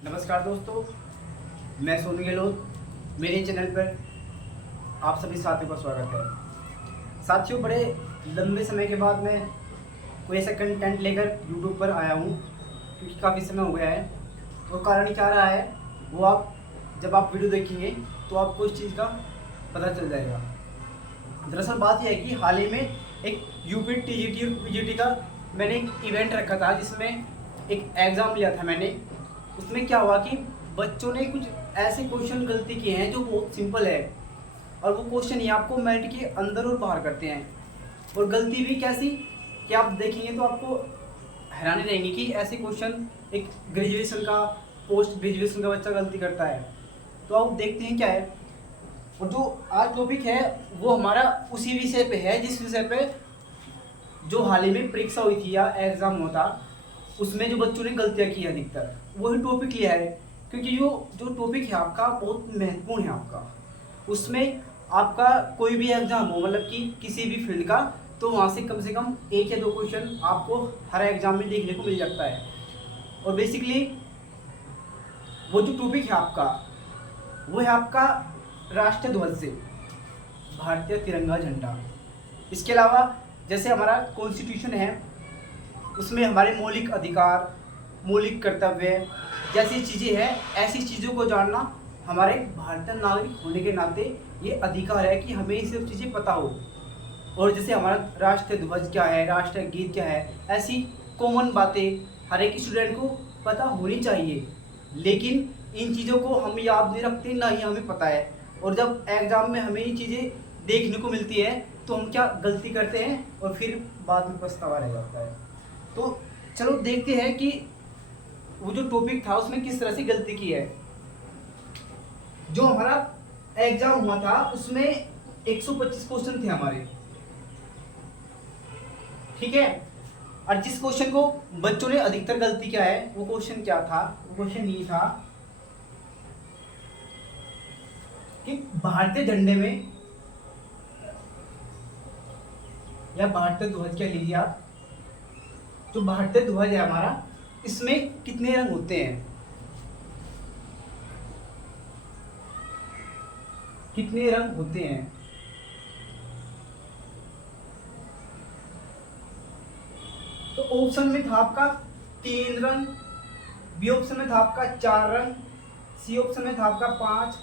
नमस्कार दोस्तों, मैं सोनू गहलोत। मेरे चैनल पर आप सभी साथियों का स्वागत है। साथियों, बड़े लंबे समय के बाद मैं कोई ऐसा कंटेंट लेकर यूट्यूब पर आया हूँ, क्योंकि काफ़ी समय हो गया है। और कारण क्या रहा है वो आप जब आप वीडियो देखेंगे तो आपको इस चीज़ का पता चल जाएगा। दरअसल बात यह है कि हाल ही में एक यूपी टीजीटी और पीजीटी का मैंने एक इवेंट रखा था, जिसमें एक एग्ज़ाम लिया था मैंने। उसमें क्या हुआ कि बच्चों ने कुछ ऐसे क्वेश्चन गलती किए हैं जो बहुत सिंपल है, और वो क्वेश्चन ही आपको मेरिट के अंदर और बाहर करते हैं। और गलती भी कैसी कि आप देखेंगे तो आपको हैरानी रहेंगी कि ऐसे क्वेश्चन एक ग्रेजुएशन का, पोस्ट ग्रेजुएशन का बच्चा गलती करता है। तो आप देखते हैं क्या है। और जो आज टॉपिक है वो हमारा उसी विषय पे है, जिस विषय पे जो हाल ही में परीक्षा हुई थी या एग्ज़ाम हुआ था, उसमें जो बच्चों ने गलतियाँ की अधिकतर वही टॉपिक लिया है। क्योंकि जो जो टॉपिक है आपका बहुत महत्वपूर्ण है आपका। उसमें आपका कोई भी एग्ज़ाम हो, मतलब कि किसी भी फील्ड का, तो वहाँ से कम एक या दो क्वेश्चन आपको हर एग्ज़ाम में देखने को मिल जाता है। और बेसिकली वो जो टॉपिक है आपका वो है आपका राष्ट्रीय ध्वज से भारतीय तिरंगा झंडा। इसके अलावा जैसे हमारा कॉन्स्टिट्यूशन है, उसमें हमारे मौलिक अधिकार, मौलिक कर्तव्य जैसी चीज़ें हैं। ऐसी चीज़ों को जानना हमारे भारतीय नागरिक होने के नाते ये अधिकार है कि हमें ये सब चीज़ें पता हो। और जैसे हमारा राष्ट्रीय ध्वज क्या है, राष्ट्रीय गीत क्या है, ऐसी कॉमन बातें हर एक स्टूडेंट को पता होनी चाहिए। लेकिन इन चीज़ों को हम याद नहीं रखते, ना ही हमें पता है। और जब एग्ज़ाम में हमें ये चीज़ें देखने को मिलती है तो हम क्या गलती करते हैं और फिर बाद में पछतावा रह जाता है। तो चलो देखते हैं कि वो जो टॉपिक था उसमें किस तरह से गलती की है। जो हमारा एग्जाम हुआ था उसमें 125 क्वेश्चन थे हमारे, ठीक है। और जिस क्वेश्चन को बच्चों ने अधिकतर गलती किया है वो क्वेश्चन क्या था? वो क्वेश्चन ये था कि भारतीय झंडे में, या भारतीय ध्वज कह लीजिए आप, जो भारतीय ध्वज है हमारा, इसमें कितने रंग होते हैं? कितने रंग होते हैं? तो ऑप्शन में था आपका 3 रंग, बी ऑप्शन में था आपका 4 रंग, सी ऑप्शन में था आपका 5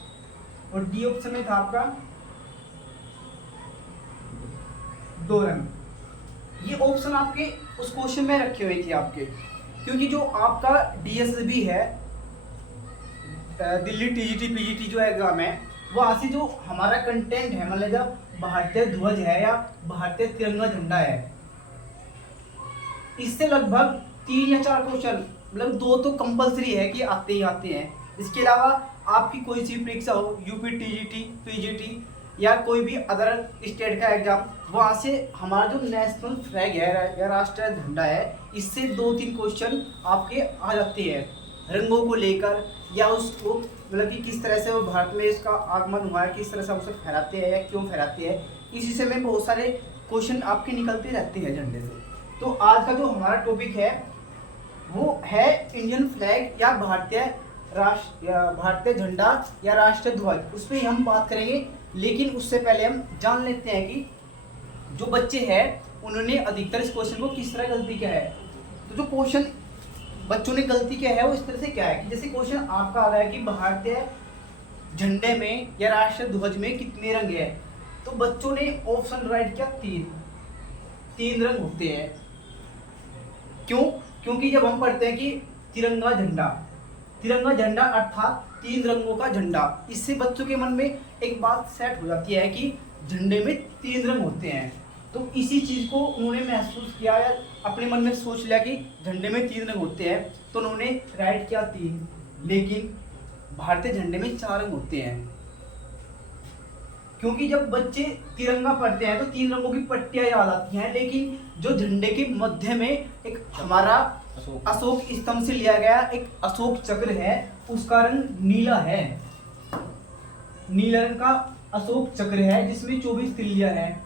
और डी ऑप्शन में था आपका 2 रंग। ये ऑप्शन आपके उस क्वेश्चन में रखे हुए थे आपके, क्योंकि जो आपका डीएसबी है, दिल्ली टीजीटी पीजीटी जो एग्जाम है, वहाँ से जो हमारा कंटेंट है, मतलब जब भारतीय ध्वज है या भारतीय तिरंगा झंडा है, इससे लगभग 3 या 4 क्वेश्चन, मतलब 2 तो कंपलसरी है कि आते ही आते हैं। इसके अलावा आपकी कोई सी परीक्षा हो, यूपी टीजीटी पीजीटी या कोई भी अदर स्टेट का एग्जाम, वहाँ से हमारा जो नेशनल फ्लैग है या राष्ट्रीय झंडा है, इससे 2-3 क्वेश्चन आपके आ जाते हैं रंगों को लेकर, या उसको मतलब कि किस तरह से वो भारत में इसका आगमन हुआ है, किस तरह से उसे फहराते हैं या क्यों फहराते हैं। इसी से में बहुत सारे क्वेश्चन आपके निकलते रहते हैं झंडे से। तो आज का जो हमारा टॉपिक है वो है इंडियन फ्लैग या भारतीय झंडा या राष्ट्रीय ध्वज, उस पर हम बात करेंगे। लेकिन उससे पहले हम जान लेते हैं कि जो बच्चे हैं उन्होंने अधिकतर इस क्वेश्चन को किस तरह गलती किया है। तो जो क्वेश्चन बच्चों ने गलती किया है वो इस तरह से क्या है कि जैसे क्वेश्चन आपका आ रहा है कि भारतीय झंडे में या राष्ट्रीय ध्वज में कितने रंग है, तो बच्चों ने ऑप्शन राइट किया 3 रंग होते हैं। क्यों? क्योंकि जब हम पढ़ते हैं कि तिरंगा झंडा अर्थात 3 रंगों का झंडा, इससे बच्चों के मन में एक बात सेट हो जाती है कि झंडे में 3 रंग होते हैं। तो इसी चीज़ को उन्होंने महसूस किया या अपने मन में सोच लिया कि झंडे में 3 रंग होते हैं, तो उन्होंने राइट किया 3। लेकिन भारतीय झंडे में 4 रंग होते हैं। क्योंकि जब बच्चे तिरंगा पढ़ते हैं तो 3 रंगों की पट्टियां याद आती हैं, लेकिन जो झंडे के मध्य में एक हमारा अशोक स्तंभ से लिया गया एक अशोक चक्र है, उसका रंग नीला है। नीला रंग का अशोक चक्र है जिसमें 24 तिल्लियां हैं।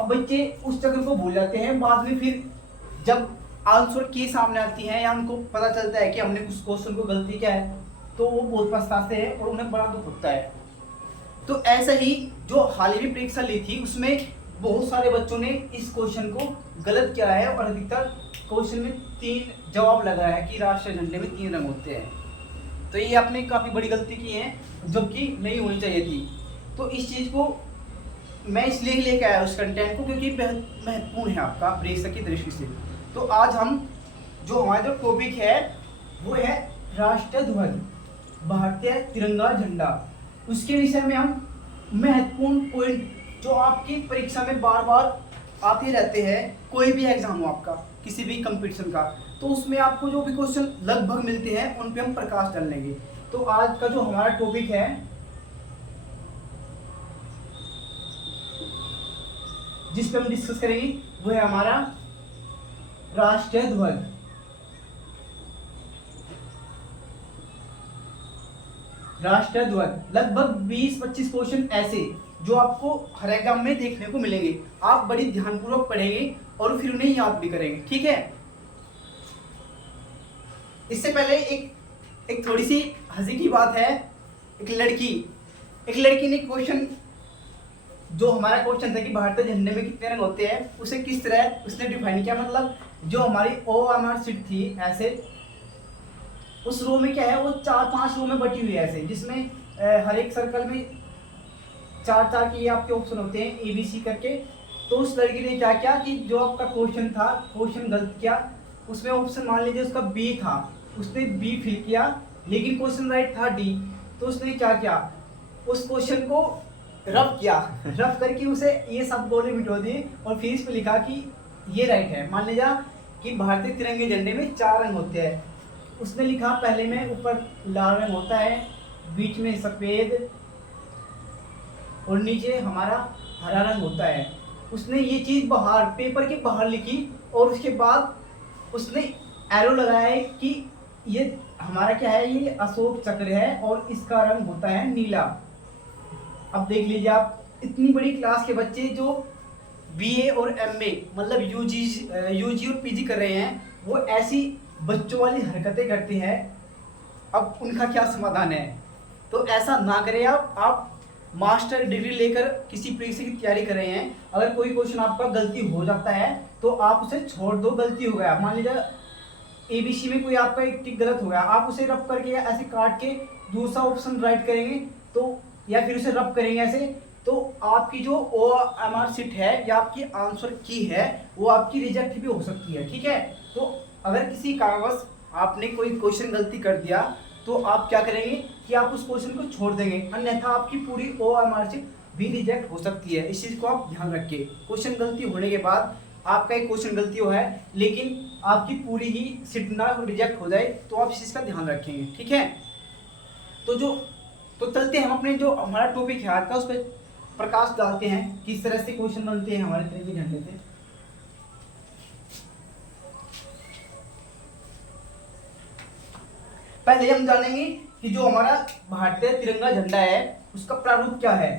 अब बच्चे उस चक्र को भूल जाते हैं, बाद में फिर जब आंसर की सामने आती हैं या उनको पता चलता है कि हमने उस क्वेश्चन को गलती क्या है, तो वो बहुत पछताते हैं और उन्हें बड़ा दुख होता है। तो ऐसा ही जो हाल ही में परीक्षा ली थी उसमें बहुत सारे बच्चों ने इस क्वेश्चन को गलत किया है और अधिकतर क्वेश्चन में 3 जवाब लगा है कि राष्ट्रीय झंडे में 3 रंग होते हैं। तो ये आपने काफ़ी बड़ी गलती की है जो कि नहीं होनी चाहिए थी। तो इस चीज़ को मैं इसलिए ही लेके आया उस कंटेंट को क्योंकि महत्वपूर्ण है आपका परीक्षा की दृष्टि से। तो आज हम जो हमारा जो टॉपिक है वो है राष्ट्रीय ध्वज, भारतीय तिरंगा झंडा। उसके विषय में हम महत्वपूर्ण पॉइंट जो आपकी परीक्षा में बार बार आते रहते हैं, कोई भी एग्जाम हो आपका किसी भी कंपटीशन का, तो उसमें आपको जो भी क्वेश्चन लगभग मिलते हैं उन पे हम प्रकाश डाल लेंगे। तो आज का जो हमारा टॉपिक है जिस पे हम डिस्कस करेंगे वो है हमारा राष्ट्रीय ध्वज। राष्ट्रीय ध्वज लगभग 20-25 क्वेश्चन ऐसे जो आपको हर एग्जाम में देखने को मिलेंगे। आप बड़ी ध्यानपूर्वक पढ़ेंगे और फिर उन्हें याद भी करेंगे, ठीक है। इससे पहले एक थोड़ी सी हंसी की बात है। एक लड़की ने क्वेश्चन, जो हमारा क्वेश्चन था कि भारतीय झंडे में कितने रंग होते हैं, उसे किस तरह उसने डिफाइन किया। मतलब जो हमारी OMR शीट थी ऐसे, उस रो में क्या है वो 4-5 रो में बटी हुई है ऐसे, जिसमें हर एक सर्कल में 4-4 के आपके ऑप्शन होते हैं ABC करके। तो उस लड़की ने क्या किया कि जो आपका क्वेश्चन था, क्वेश्चन गलत किया, उसमें ऑप्शन मान लीजिए उसका B था, उसने B फिल किया लेकिन क्वेश्चन राइट था D। तो उसने क्या किया, उस क्वेश्चन को रफ किया, रफ करके उसे ये सब गोले मिटो दिए और फिर इस पे लिखा कि ये राइट है। मान लीजिए कि भारतीय तिरंगे झंडे में 4 रंग होते हैं। उसने लिखा पहले में ऊपर लाल रंग होता है, बीच में सफ़ेद और नीचे हमारा हरा रंग होता है। उसने ये चीज़ बाहर पेपर के बाहर लिखी और उसके बाद उसने एरो लगाया है कि ये हमारा क्या है, ये अशोक चक्र है और इसका रंग होता है नीला। अब देख लीजिए आप, इतनी बड़ी क्लास के बच्चे जो BA और MA मतलब UG और PG कर रहे हैं, वो ऐसी बच्चों वाली हरकतें करते हैं। अब उनका क्या समाधान है? तो ऐसा ना करें आप मास्टर डिग्री लेकर किसी परीक्षा की तैयारी कर रहे हैं, अगर कोई क्वेश्चन आपका गलती हो जाता है तो आप उसे छोड़ दो। गलती हो गया, मान लीजिए ABC में कोई आपका एक टिक गलत हो गया, आप उसे रब करके या ऐसे काट के दूसरा ऑप्शन राइट करेंगे तो, या फिर उसे रब करेंगे ऐसे, तो आपकी जो OMR शीट है या आपकी आंसर की है वो आपकी रिजेक्ट भी हो सकती है, ठीक है। तो अगर किसी कारणवश आपने कोई क्वेश्चन गलती कर दिया तो आप क्या करेंगे कि आप उस क्वेश्चन को छोड़ देंगे, अन्यथा आपकी पूरी OMR शीट भी रिजेक्ट हो सकती है। इस चीज़ को आप ध्यान रखिए। क्वेश्चन गलती होने के बाद आपका एक क्वेश्चन गलती हुआ है लेकिन आपकी पूरी ही शीट ना रिजेक्ट हो जाए, तो आप इस चीज़ का ध्यान रखेंगे, ठीक है। तो चलते हैं हम अपने जो हमारा टॉपिक है आज का, उस पर प्रकाश डालते हैं किस तरह से क्वेश्चन बनते हैं हमारे तिरंगे झंडे से। पहले हम जानेंगे कि जो हमारा भारतीय तिरंगा झंडा है उसका प्रारूप क्या है।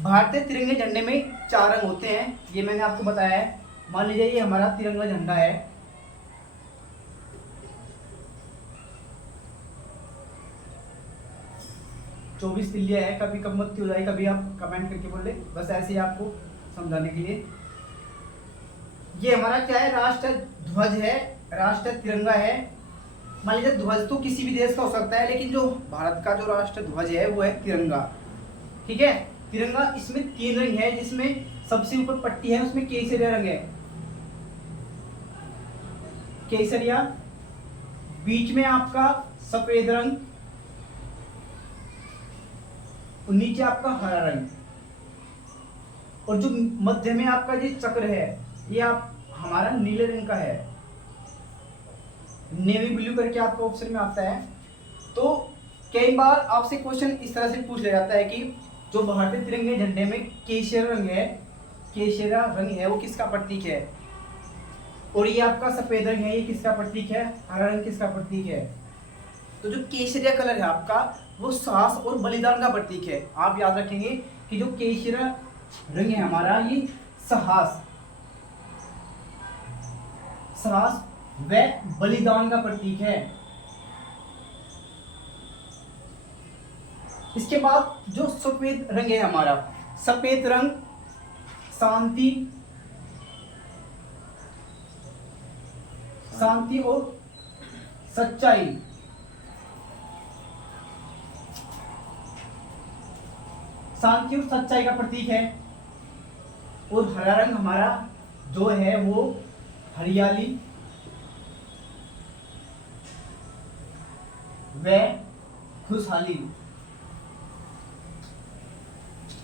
भारतीय तिरंगे झंडे में 4 रंग होते हैं, ये मैंने आपको बताया है। मान लीजिए ये हमारा तिरंगा झंडा है, चौबीस तिल्लियाँ है, कभी कमबत्ती हो जाए, कभी आप कमेंट करके बोल ले, बस ऐसे ही आपको समझाने के लिए। ये हमारा क्या है, राष्ट्र ध्वज है, राष्ट्र तिरंगा है। मान लीजिए ध्वज तो किसी भी देश का हो सकता है, लेकिन जो भारत का जो राष्ट्र ध्वज है वो है तिरंगा, ठीक है। तिरंगा इसमें 3 रंग है, जिसमें सबसे ऊपर पट्टी है उसमें केसरिया रंग है, केसरिया। बीच में आपका सफेद रंग और नीचे आपका हरा रंग, और जो मध्य में आपका ये चक्र है ये आप हमारा नीले रंग का है, नेवी ब्लू करके आपका ऑप्शन में आता है। तो कई बार आपसे क्वेश्चन इस तरह से पूछ लिया जाता है कि जो भारतीय तिरंगे झंडे में केसरिया रंग है, केसरिया रंग है वो किसका प्रतीक है, और ये आपका सफेद रंग है ये किसका प्रतीक है, हरा रंग किसका प्रतीक है। तो जो केसरिया कलर है आपका वो साहस और बलिदान का प्रतीक है। आप याद रखेंगे कि जो केसरिया रंग है हमारा ये साहस, साहस व बलिदान का प्रतीक है। इसके बाद जो सफेद रंग है हमारा, सफेद रंग शांति, शांति और सच्चाई, शांति और सच्चाई का प्रतीक है। और हरा रंग हमारा जो है वो हरियाली व खुशहाली,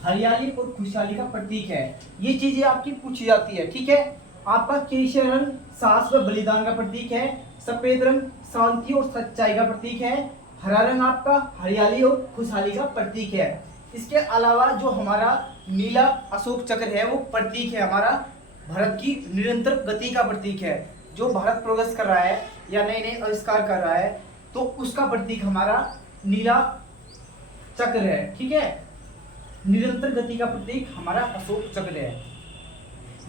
हरियाली और खुशहाली का प्रतीक है। ये चीजें आपकी पूछी जाती है, ठीक है। आपका केसरी रंग साहस व बलिदान का प्रतीक है, सफेद रंग शांति और सच्चाई का प्रतीक है, हरा रंग आपका हरियाली और खुशहाली का प्रतीक है। इसके अलावा जो हमारा नीला अशोक चक्र है वो प्रतीक है हमारा भारत की निरंतर गति का प्रतीक है। जो भारत प्रोग्रेस कर रहा है या नए नए आविष्कार कर रहा है तो उसका प्रतीक हमारा नीला चक्र है, ठीक है। निरंतर गति का प्रतीक हमारा अशोक चक्र है।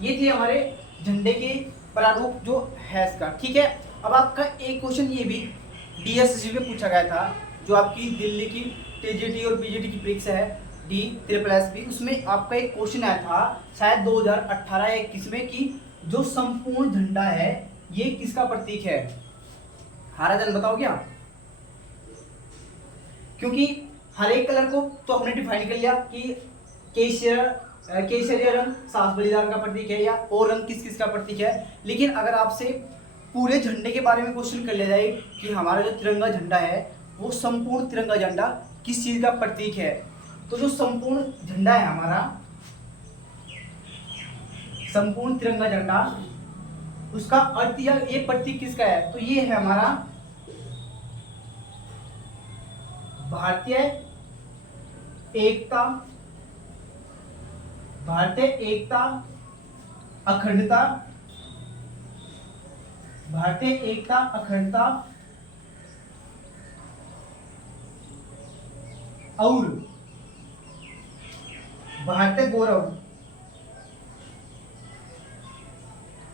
ये थे हमारे झंडे के प्रारूप जो है इसका, ठीक है। अब आपका एक क्वेश्चन ये भी डीएसएसबी में पूछा गया था, जो आपकी दिल्ली की टीजीटी और पीजीटी की परीक्षा है DSSB, उसमें आपका एक क्वेश्चन आया था शायद 2018 या 21 में कि जो संपूर्ण झंडा है ये किसका प्रतीक है। हरा जन बताओ क्या, क्योंकि हर एक कलर को तो हमने डिफाइन कर लिया कि केसरिया रंग साहस बलिदान का प्रतीक है या और रंग किस किस का प्रतीक है। लेकिन अगर आपसे पूरे झंडे के बारे में क्वेश्चन कर लिया जाए कि हमारा जो तिरंगा झंडा है वो संपूर्ण तिरंगा झंडा किस चीज का प्रतीक है, तो जो संपूर्ण झंडा है हमारा, संपूर्ण तिरंगा झंडा, उसका अर्थ या ये प्रतीक किसका है, तो ये है हमारा भारतीय एकता, भारतीय एकता अखंडता, भारतीय एकता अखंडता और भारतीय गौरव,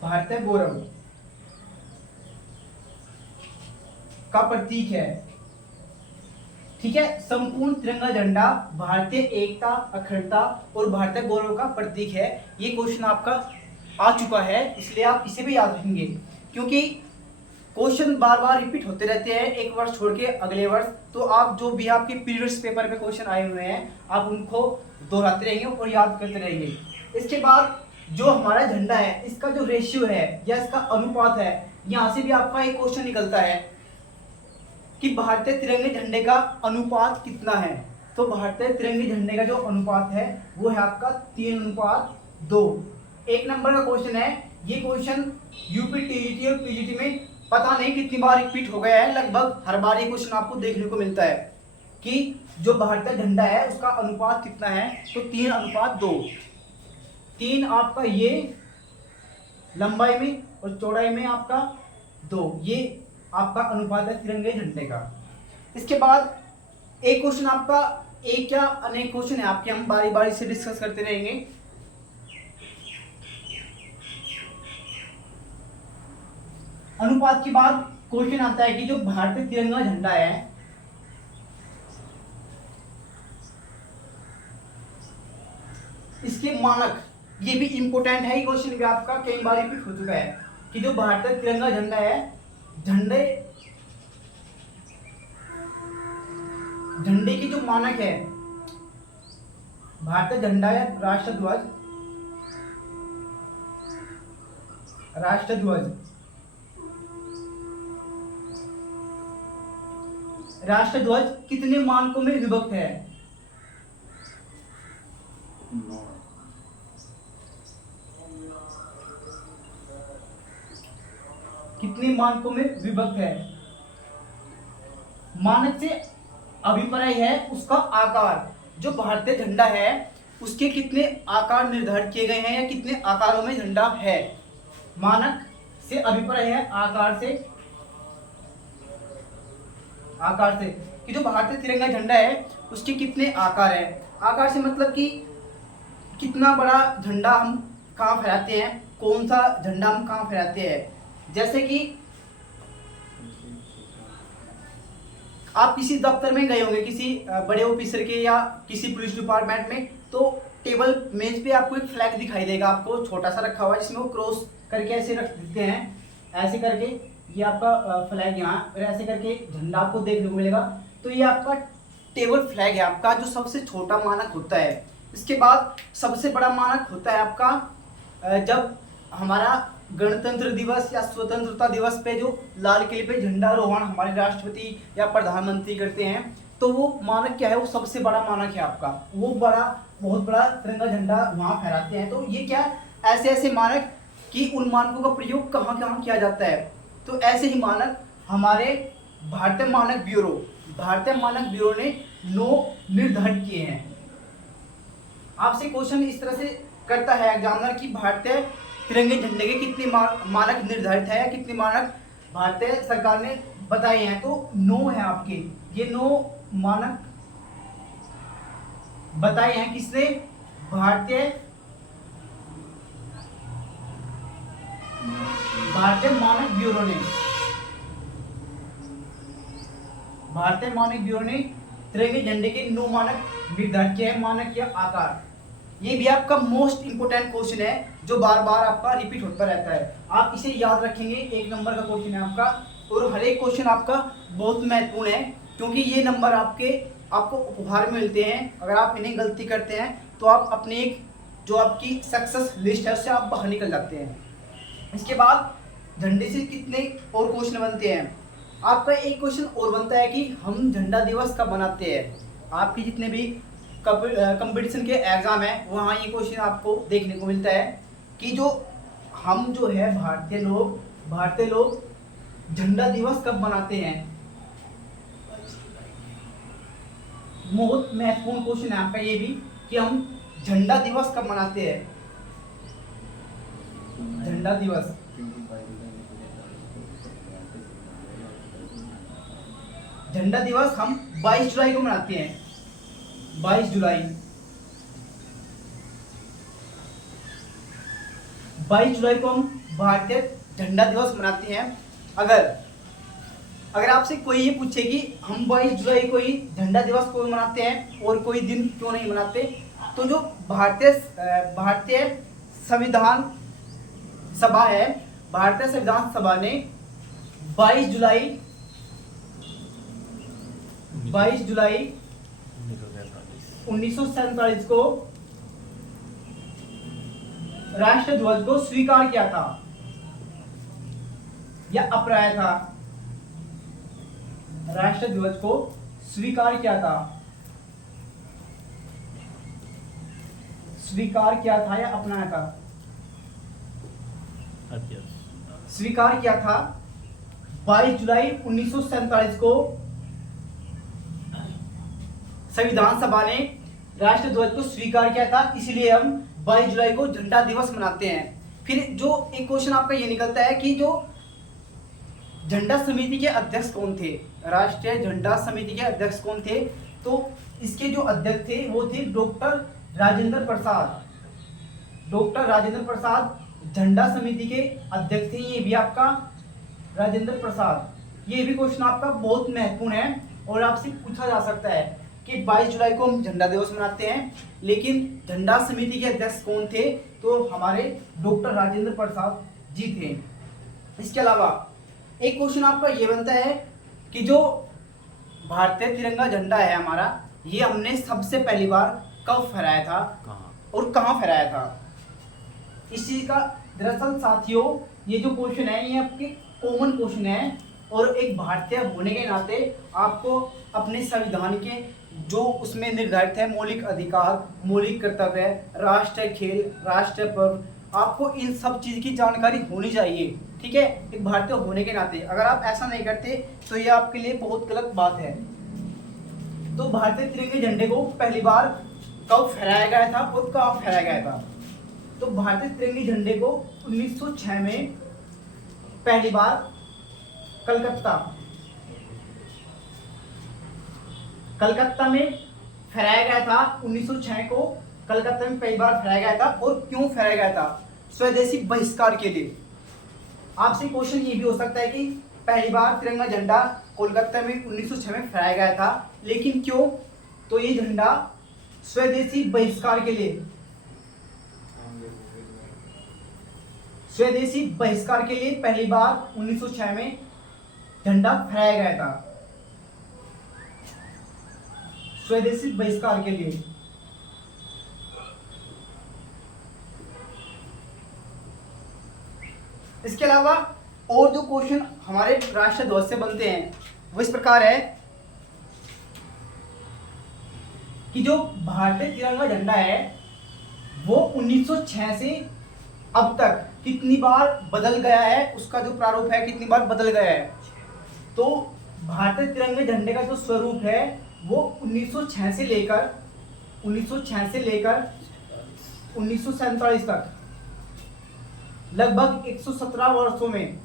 भारतीय गौरव का प्रतीक है, ठीक है। संपूर्ण तिरंगा झंडा भारतीय एकता अखंडता और भारतीय गौरव का प्रतीक है। ये क्वेश्चन आपका आ चुका है, इसलिए आप इसे भी याद रखेंगे, क्योंकि क्वेश्चन बार बार रिपीट होते रहते हैं एक वर्ष छोड़ के अगले वर्ष। तो आप जो भी आपके प्रीवियस पेपर पे क्वेश्चन आए हुए हैं आप उनको दोहराते रहेंगे और याद करते रहेंगे। इसके बाद जो हमारा झंडा है इसका जो रेशियो है या इसका अनुपात है, यहाँ से भी आपका एक क्वेश्चन निकलता है कि भारतीय तिरंगे झंडे का अनुपात कितना है। तो भारतीय तिरंगे झंडे का जो अनुपात है वो है आपका 3:2। एक नंबर का क्वेश्चन है ये। क्वेश्चन यूपी टीजीटी और पीजीटी में पता नहीं कितनी बार रिपीट हो गया है, लगभग हर बार ये क्वेश्चन आपको देखने को मिलता है कि जो भारतीय झंडा है उसका अनुपात कितना है, तो 3:2। 3 आपका ये लंबाई में और चौड़ाई में आपका 2, ये आपका अनुपात है तिरंगे झंडे का। इसके बाद एक क्वेश्चन आपका, एक या अनेक क्वेश्चन है आपके, हम बारी बारी से डिस्कस करते रहेंगे। अनुपात के बाद क्वेश्चन आता है कि जो भारतीय तिरंगा झंडा है इसके मानक, ये भी इंपोर्टेंट है, क्वेश्चन भी आपका कई बार रिपीट हो चुका है कि जो भारतीय तिरंगा झंडा है, झंडे की जो मानक है, भारतीय झंडा है राष्ट्रध्वज, राष्ट्रध्वज, राष्ट्रध्वज कितने मानकों में विभक्त है, कितने मानकों में विभक्त है। मानक से अभिप्राय है उसका आकार, जो भारतीय झंडा है उसके कितने आकार निर्धारित किए गए हैं या कितने आकारों में झंडा है। मानक से अभिप्राय है आकार से, आकार से कि जो भारतीय तिरंगा झंडा है उसके कितने आकार है। आकार से मतलब कि कितना बड़ा झंडा हम कहाँ फहराते हैं, कौन सा झंडा हम कहाँ फहराते हैं। जैसे कि आप किसी दफ्तर में गए होंगे, किसी बड़े ऑफिसर के या किसी पुलिस डिपार्टमेंट में, तो टेबल मेज पे आपको एक फ्लैग दिखाई देगा, आपको छोटा सा रखा हुआ है जिसमें वो क्रॉस करके ऐसे रख देते हैं, ऐसे करके ये आपका फ्लैग यहाँ, फिर ऐसे करके झंडा आपको देखने को मिलेगा। तो ये आपका टेबल फ्लैग है, आपका जो सबसे छोटा मानक होता है। इसके बाद सबसे बड़ा मानक होता है आपका जब हमारा गणतंत्र दिवस या स्वतंत्रता दिवस पे जो लाल किले पे झंडारोहण हमारे राष्ट्रपति या प्रधानमंत्री करते हैं, तो वो मानक क्या है, वो सबसे बड़ा मानक है आपका, वो बहुत बड़ा तिरंगा झंडा वहाँ फहराते हैं। तो ये क्या, ऐसे ऐसे मानक कि उन मानकों का प्रयोग कहाँ कहाँ किया जाता है। तो ऐसे ही मानक हमारे भारतीय मानक ब्यूरो ने 9 निर्धारित किए हैं। आपसे क्वेश्चन इस तरह से करता है एग्जामिनर कि भारतीय तिरंगे झंडे के कितने मानक निर्धारित है, कितने मानक भारतीय सरकार ने बताए हैं। तो 9 है आपके, ये 9 मानक बताए हैं किसने, भारतीय मानक ब्यूरो ने। भारतीय मानक ब्यूरो ने तिरंगे झंडे के 9 मानक निर्धारित किए हैं। मानक या आकार, ये भी आपका मोस्ट इंपोर्टेंट क्वेश्चन है जो बार बार आपका रिपीट होता रहता है, आप इसे याद रखेंगे। 1 नंबर का क्वेश्चन है आपका, और हर एक क्वेश्चन आपका बहुत महत्वपूर्ण है, क्योंकि ये नंबर आपको उपहार में मिलते हैं। अगर आप इन्हें गलती करते हैं तो आप अपनी एक जो आपकी सक्सेस लिस्ट है उससे आप बाहर निकल जाते हैं। इसके बाद झंडे से कितने और क्वेश्चन बनते हैं, आपका एक क्वेश्चन और बनता है कि हम झंडा दिवस कब मनाते हैं। आपके जितने भी कंपटीशन के एग्जाम है वहाँ ये क्वेश्चन आपको देखने को मिलता है कि हम जो है भारतीय लोग झंडा दिवस कब मनाते हैं। बहुत महत्वपूर्ण क्वेश्चन है आपका ये भी कि हम झंडा दिवस कब मनाते हैं। झंडा दिवस हम 22 जुलाई को मनाते हैं। 22 जुलाई को हम भारतीय झंडा दिवस मनाते हैं। अगर आपसे कोई ये पूछे कि हम 22 जुलाई को ही झंडा दिवस क्यों मनाते हैं और कोई दिन क्यों नहीं मनाते, तो जो भारतीय संविधान सभा है, भारतीय संविधान सभा ने 22 जुलाई 1947 को राष्ट्र ध्वज को स्वीकार किया था या अपनाया था। राष्ट्र ध्वज को स्वीकार किया था या अपनाया था। स्वीकार किया था 22 जुलाई 1947 को संविधान सभा ने राष्ट्र ध्वज को स्वीकार किया था, इसलिए हम 22 जुलाई को झंडा दिवस मनाते हैं। फिर जो एक क्वेश्चन आपका ये निकलता है कि जो झंडा समिति के अध्यक्ष कौन थे, राष्ट्रीय झंडा समिति के अध्यक्ष कौन थे, तो इसके जो अध्यक्ष थे वो थे डॉक्टर राजेंद्र प्रसाद झंडा समिति के अध्यक्ष थे। ये भी आपका राजेंद्र प्रसाद, ये भी क्वेश्चन आपका बहुत महत्वपूर्ण है और आपसे पूछा जा सकता है कि 22 जुलाई को हम झंडा दिवस मनाते हैं, लेकिन झंडा समिति के अध्यक्ष कौन थे, तो हमारे डॉक्टर राजेंद्र प्रसाद जी थे। इसके अलावा एक क्वेश्चन आपका ये बनता है कि जो भारतीय तिरंगा झंडा है हमारा, ये हमने सबसे पहली बार कब फहराया था और कहाँ फहराया था। इस चीज का दरअसल साथियों ये जो क्वेश्चन है ये आपके कॉमन क्वेश्चन है, और एक भारतीय होने के नाते आपको अपने संविधान के जो उसमें निर्धारित है मौलिक अधिकार, मौलिक कर्तव्य, राष्ट्रीय खेल, राष्ट्रीय पर्व, आपको इन सब चीज़ की जानकारी होनी चाहिए, ठीक है, एक भारतीय होने के नाते। अगर आप ऐसा नहीं करते तो ये आपके लिए बहुत गलत बात है। तो भारतीय तिरंगे झंडे को पहली बार कब फहराया गया था और कहाँ फहराया गया था, तो भारतीय तिरंगे झंडे को 1906 में पहली बार कलकत्ता में फहराया गया था। 1906 को कलकत्ता में पहली बार फहराया गया था और क्यों फहराया गया था? स्वदेशी बहिष्कार के लिए। आपसे क्वेश्चन ये भी हो सकता है कि पहली बार तिरंगा झंडा कोलकाता में 1906 में फहराया गया था, लेकिन क्यों? तो ये झंडा स्वदेशी बहिष्कार के लिए, स्वदेशी बहिष्कार के लिए पहली बार 1906 में झंडा फहराया गया था, स्वदेशी बहिष्कार के लिए। इसके अलावा और जो क्वेश्चन हमारे राष्ट्रीय ध्वज से बनते हैं वो इस प्रकार है कि जो भारतीय तिरंगा झंडा है वो 1906 से अब तक कितनी बार बदल गया है, उसका जो प्रारूप है कितनी बार बदल गया है। तो भारतीय तिरंगे झंडे का जो स्वरूप है वो 1906 से लेकर 1947 तक लगभग 117 वर्षों में,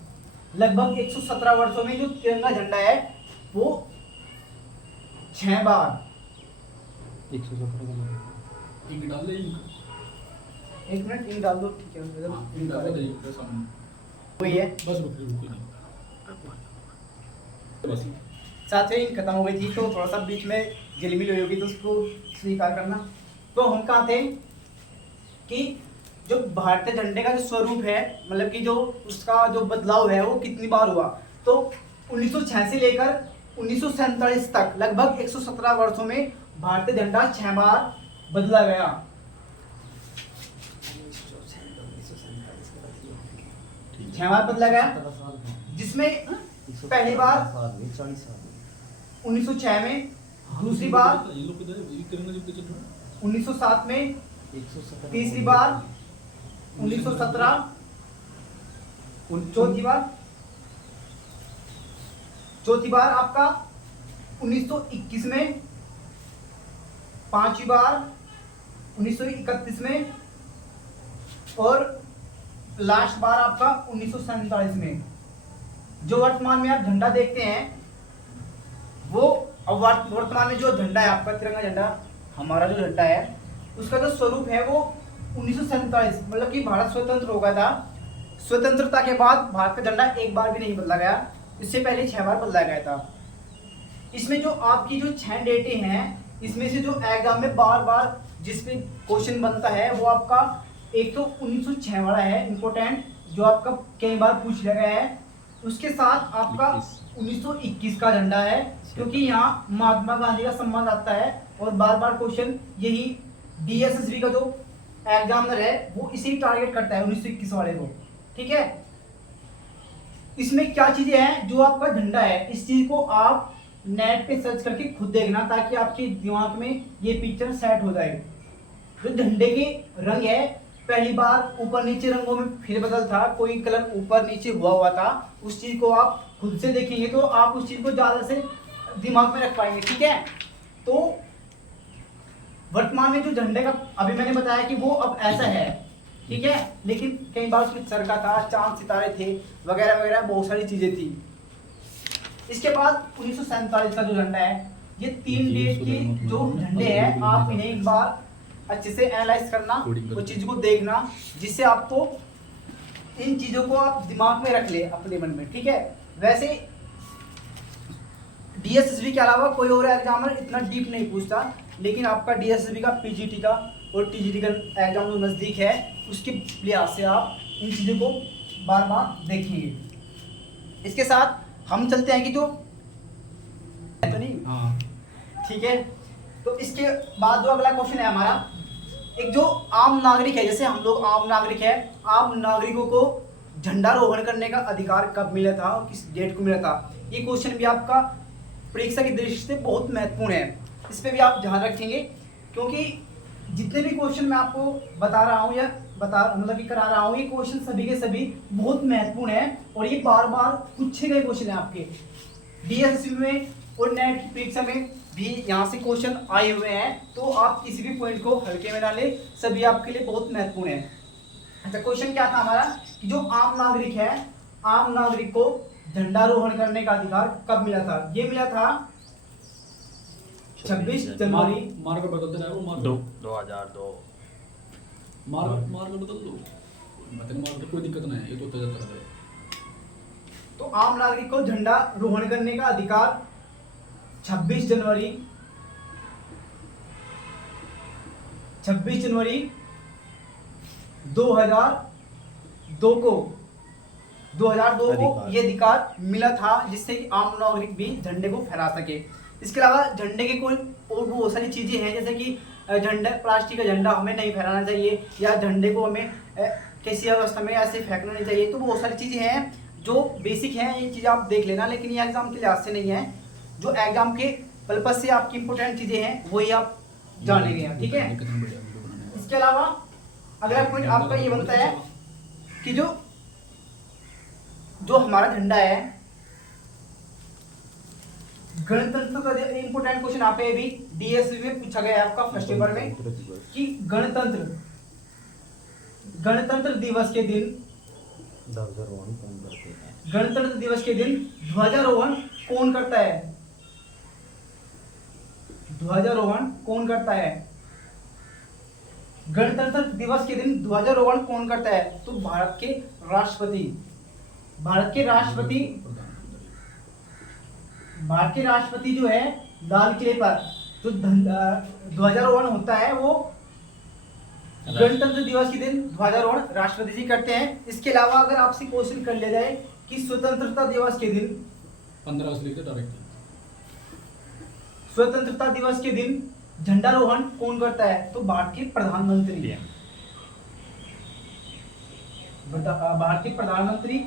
लगभग 117 वर्षों में जो तिरंगा झंडा है वो 6 बार 117 इंक डाल दे। एक मिनट इंक डाल दो, ठीक है। इंक डाल दे सामने वही है, बस रुक नहीं बस। साथियों इंक खत्म हो गई थी तो थोड़ा सा बीच में झिलमिल हुई होगी तो उसको स्वीकार करना। तो हम कहा थे कि जो भारतीय झंडे का जो स्वरूप है, मतलब कि जो उसका जो बदलाव है वो कितनी बार हुआ। तो 1906 से लेकर 1947 तक लगभग 117 वर्षों में भारतीय झंडा 6 बार बदला गया। 6 बार बदला गया, जिसमें पहली बार 1906 में, दूसरी बार 1907 में, तीसरी बार 1917, चौथी बार आपका 1921 में, पांचवी बार 1931 में और लास्ट बार आपका 1947 में। जो वर्तमान में आप झंडा देखते हैं वो अब वर्तमान में जो झंडा है आपका तिरंगा झंडा, हमारा जो झंडा है उसका जो स्वरूप है वो 1947, मतलब कि भारत स्वतंत्र हो गया था। स्वतंत्रता के बाद भारत का झंडा एक बार भी नहीं बदला गया, इससे पहले 6 बार बदला गया था। इसमें जो आपकी जो 6 डेटें हैं, इसमें से जो एग्जाम में बार बार जिस पे क्वेश्चन बनता है वो आपका एक तो 1906 वाला है इम्पोर्टेंट, जो आपका कई बार पूछ लिया गया है। उसके साथ आपका 1921 का झंडा है, क्योंकि यहाँ महात्मा गांधी का सम्मान आता है और बार बार क्वेश्चन यही DSSB का जो एग्जामिनर है वो इसी टारगेट करता है 1921 वाले को। ठीक है, इसमें क्या चीजें हैं, जो आपका झंडा है इस चीज को आप नेट पे सर्च करके खुद देखना, ताकि आपके दिमाग में ये पिक्चर सेट हो जाए। जो झंडे के रंग है पहली बार ऊपर नीचे रंगों में फिर बदल था, कोई कलर ऊपर नीचे हुआ था, उस चीज को आप खुद से देखेंगे तो आप उस चीज को ज्यादा से दिमाग में रख पाएंगे। ठीक है, तो वर्तमान में जो झंडे का अभी मैंने बताया कि वो अब ऐसा है, ठीक है, लेकिन कई बार उसमें चरखा था, चांद सितारे थे, वगैरह वगैरह बहुत सारी चीजें थी। इसके बाद 1947 का जो झंडा है, ये 3 डेट के जो झंडे हैं आप इन्हें एक बार अच्छे से एनालाइज करना, वो चीज को देखना, जिससे आपको इन चीजों को आप दिमाग में रख ले अपने मन में। ठीक है, वैसे DSSB के अलावा कोई और एग्जामिनर इतना डीप नहीं पूछता, लेकिन आपका DSSB का PGT का और TGT का एग्जाम जो नज़दीक है उसके लिहाज से आप इन चीज़ों को बार बार देखेंगे। इसके साथ हम चलते हैं कि जो तो नहीं, हाँ ठीक है, तो इसके बाद जो अगला क्वेश्चन है हमारा, एक जो आम नागरिक है, जैसे हम लोग आम नागरिक है, आम नागरिकों को झंडारोहण करने का अधिकार कब मिला था और किस डेट को मिला था, ये क्वेश्चन भी आपका परीक्षा की दृष्टि से बहुत महत्वपूर्ण है। इस पर भी आप ध्यान रखेंगे, क्योंकि जितने भी क्वेश्चन मैं आपको बता रहा हूँ या मतलब कि करा रहा हूँ, ये क्वेश्चन सभी के सभी बहुत महत्वपूर्ण है और ये बार बार पूछे गए क्वेश्चन है आपके DSSB में और नेट की परीक्षा में भी यहाँ से क्वेश्चन आए हुए हैं। तो आप किसी भी पॉइंट को हल्के में ना ले, सभी आपके लिए बहुत महत्वपूर्ण है। अच्छा, क्वेश्चन क्या था हमारा कि जो आम नागरिक है, आम नागरिक को झंडारोहण करने का अधिकार कब मिला था? ये मिला था 26 जनवरी मार कर बदलते रहे वो मार दो 2002 मार कर बदल दो मतलब मार कर कोई दिक्कत नहीं है ये तो होता जाता रहता है तो आम नागरिक को झंडा रोहण करने का अधिकार 26 जनवरी 2002 को 2002 को ये अधिकार मिला था, जिससे कि आम नागरिक भी झंडे को फहरा सके। इसके अलावा झंडे के कोई और बहुत सारी चीजें हैं, जैसे कि झंडा, प्लास्टिक का झंडा हमें नहीं फहराना चाहिए, या झंडे को हमें किसी अवस्था में ऐसे फेंकना नहीं चाहिए। तो बहुत सारी चीजें हैं जो बेसिक हैं, ये चीज़ आप देख लेना, लेकिन ये एग्जाम के लिहाज से नहीं है। जो एग्जाम के पर्पज से आपकी इंपॉर्टेंट चीजें हैं वही आप जान लेंगे, ठीक है। इसके अलावा अगला पॉइंट आपका ये बनता है कि जो हमारा झंडा है, गणतंत्र का इंपॉर्टेंट क्वेश्चन आप पे भी डीएसवी में पूछा गया है आपका फर्स्ट पेपर में कि गणतंत्र दिवस के दिन ध्वजारोहण कौन करते हैं? गणतंत्र दिवस के दिन ध्वजारोहण कौन करता है? ध्वजारोहण कौन करता है? गणतंत्र दिवस के दिन ध्वजारोहण कौन करता है? तो भारत के राष्ट्रपति जो है लाल किले पर जो ध्वजारोहण होता है वो गणतंत्र दिवस के दिन ध्वजारोहण राष्ट्रपति जी करते हैं। इसके अलावा अगर आपसे क्वेश्चन कर लिया जाए कि स्वतंत्रता दिवस के दिन 15 अगस्त लिखते डायरेक्ट स्वतंत्रता दिवस के दिन झंडारोहण कौन करता है? तो भारत के प्रधानमंत्री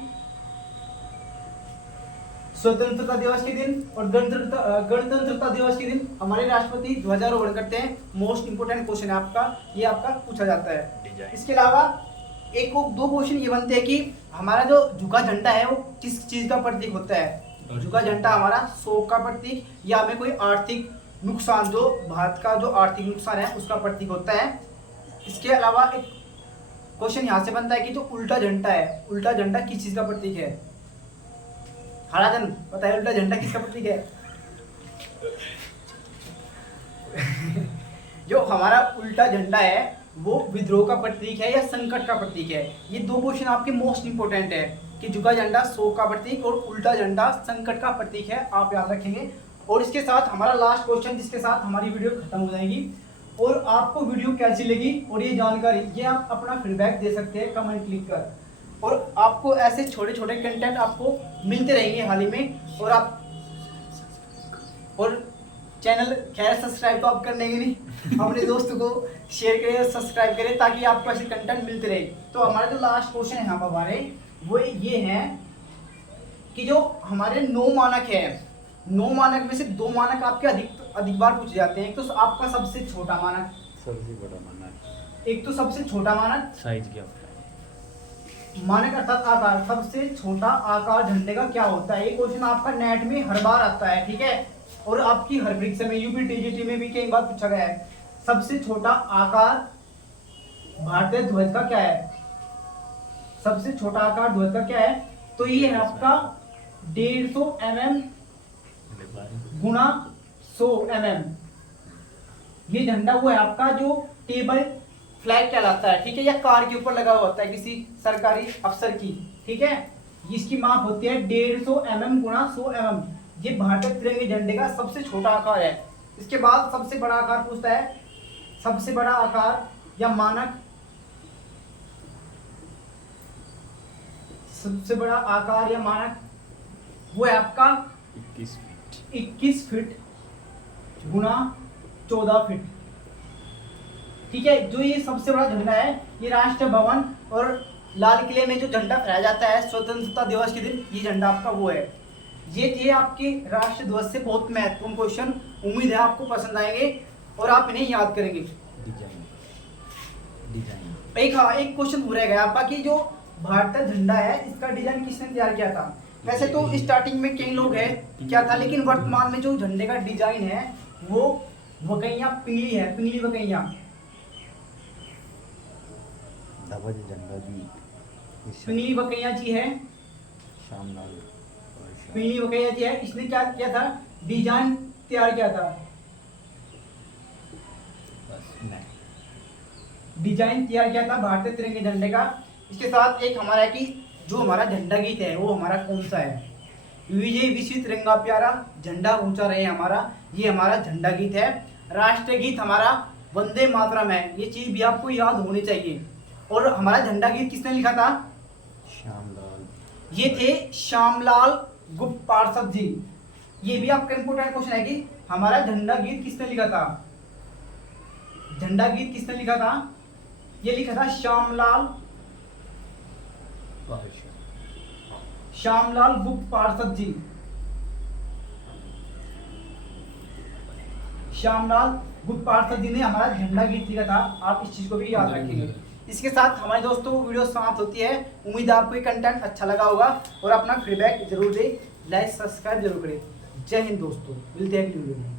स्वतंत्रता दिवस के दिन और गणतंत्रता दिवस के दिन हमारे राष्ट्रपति ध्वजारोहण करते हैं। मोस्ट इंपोर्टेंट क्वेश्चन है आपका, ये आपका पूछा जाता है। इसके अलावा एक को दो क्वेश्चन ये बनते हैं कि हमारा जो झुका झंडा है वो किस चीज का प्रतीक होता है? झुका झंडा हमारा शोक का प्रतीक, या हमें कोई आर्थिक नुकसान, जो भारत का जो आर्थिक नुकसान है उसका प्रतीक होता है। इसके अलावा एक क्वेश्चन यहाँ से बनता है कि जो उल्टा झंडा है, उल्टा झंडा किस चीज का प्रतीक है? हराजन बताइए, उल्टा झंडा किसका प्रतीक है? जो हमारा उल्टा झंडा है वो विद्रोह का प्रतीक है या संकट का प्रतीक है? ये दो क्वेश्चन आपके मोस्ट इंपोर्टेंट है कि झुका झंडा शोक का प्रतीक और उल्टा झंडा संकट का प्रतीक है, आप याद रखेंगे। और इसके साथ हमारा लास्ट क्वेश्चन, जिसके साथ हमारी वीडियो खत्म हो जाएगी। और आपको वीडियो कैसी लगी और ये जानकारी, ये आप अपना फीडबैक दे सकते हैं कमेंट लिख कर। और आपको ऐसे छोटे छोटे कंटेंट आपको मिलते रहेंगे हाल ही में। और चैनल खैर सब्सक्राइब तो आप कर लेंगे नहीं, अपने दोस्तों को शेयर करें, सब्सक्राइब करें, ताकि आपको ऐसे कंटेंट मिलते रहे। तो हमारा जो लास्ट क्वेश्चन है यहाँ पर हमारे वो ये है कि जो हमारे 9 मानक है, 9 मानक में से 2 मानक आपके अधिक बार पूछे जाते हैं। तो आपका सबसे छोटा मानक, सबसे बड़ा मानक, एक तो सबसे छोटा मानक साइज क्या होता है? मानक अर्थात आकार, सबसे छोटा आकार झंडे का क्या होता है? ये क्वेश्चन आपका नेट में हर बार आता है, ठीक है। और आपकी हर परीक्षा में यूपी टीजीटी में भी कई बार पूछा गया है। सबसे छोटा आकार भारतीय ध्वज का क्या है? सबसे छोटा आकार ध्वज का क्या है? तो ये है आपका 150 mm गुणा 100 mm। ये झंडा वो है आपका जो टेबल फ्लैग कहलाता है, ठीक है, या कार के ऊपर लगा हुआ होता है किसी सरकारी अफसर की, ठीक है। इसकी माप होती है 150 mm गुणा 100 mm। ये भारतीय तिरंगे झंडे का सबसे छोटा आकार है। इसके बाद सबसे बड़ा आकार पूछता है, सबसे बड़ा आकार या मानक, सबसे बड़ा आकार या मानक वो है आपका 21 फीट गुणा 14 फीट, ठीक है। जो ये सबसे बड़ा झंडा है, ये राष्ट्रीय भवन और लाल किले में जो झंडा फहराया जाता है स्वतंत्रता दिवस के दिन, ये झंडा आपका वो है। ये थे आपके राष्ट्रीय ध्वज से बहुत महत्वपूर्ण क्वेश्चन, उम्मीद है आपको पसंद आएंगे और आप इन्हें याद करेंगे। डिजाइन एक क्वेश्चन हो रहेगा आपका कि जो भारतीय झंडा है इसका डिजाइन किसने तैयार किया था? वैसे तो स्टार्टिंग में कई लोग हैं क्या था, लेकिन वर्तमान में जो झंडे का डिजाइन है वो वकैया पिंगली है, पिंगली वकैया। पिंगली वकैया जी है, पिंगली वकैया जी है। इसने क्या किया था? डिजाइन तैयार किया था। डिजाइन तैयार किया था भारतीय तिरंगे झंडे का। इसके साथ एक हमारा है कि जो हमारा झंडा गीत है वो हमारा कौन सा है, विजय विश्व तिरंगा प्यारा झंडा ऊंचा रहे हमारा, ये हमारा झंडा गीत है। राष्ट्रीय गीत हमारा वंदे मातरम है, ये चीज भी आपको याद होनी चाहिए। और हमारा झंडा गीत किसने लिखा था? श्यामलाल, ये थे श्यामलाल गुप्त पार्षद जी। ये भी आपका इंपोर्टेंट क्वेश्चन है कि हमारा झंडा गीत किसने लिखा था? झंडा गीत किसने लिखा था? ये लिखा था श्यामलाल गुप्त पार्षद जी। श्यामलाल गुप्त पार्षद जी ने हमारा झंडा गीत लिखा था। आप इस चीज को भी याद रखेंगे। इसके साथ हमारे दोस्तों वीडियो समाप्त होती है। उम्मीद है आपको ये कंटेंट अच्छा लगा होगा और अपना फीडबैक जरूर दें, लाइक सब्सक्राइब जरूर करें। जय हिंद दोस्तों, मिलते हैं अगली वीडियो में।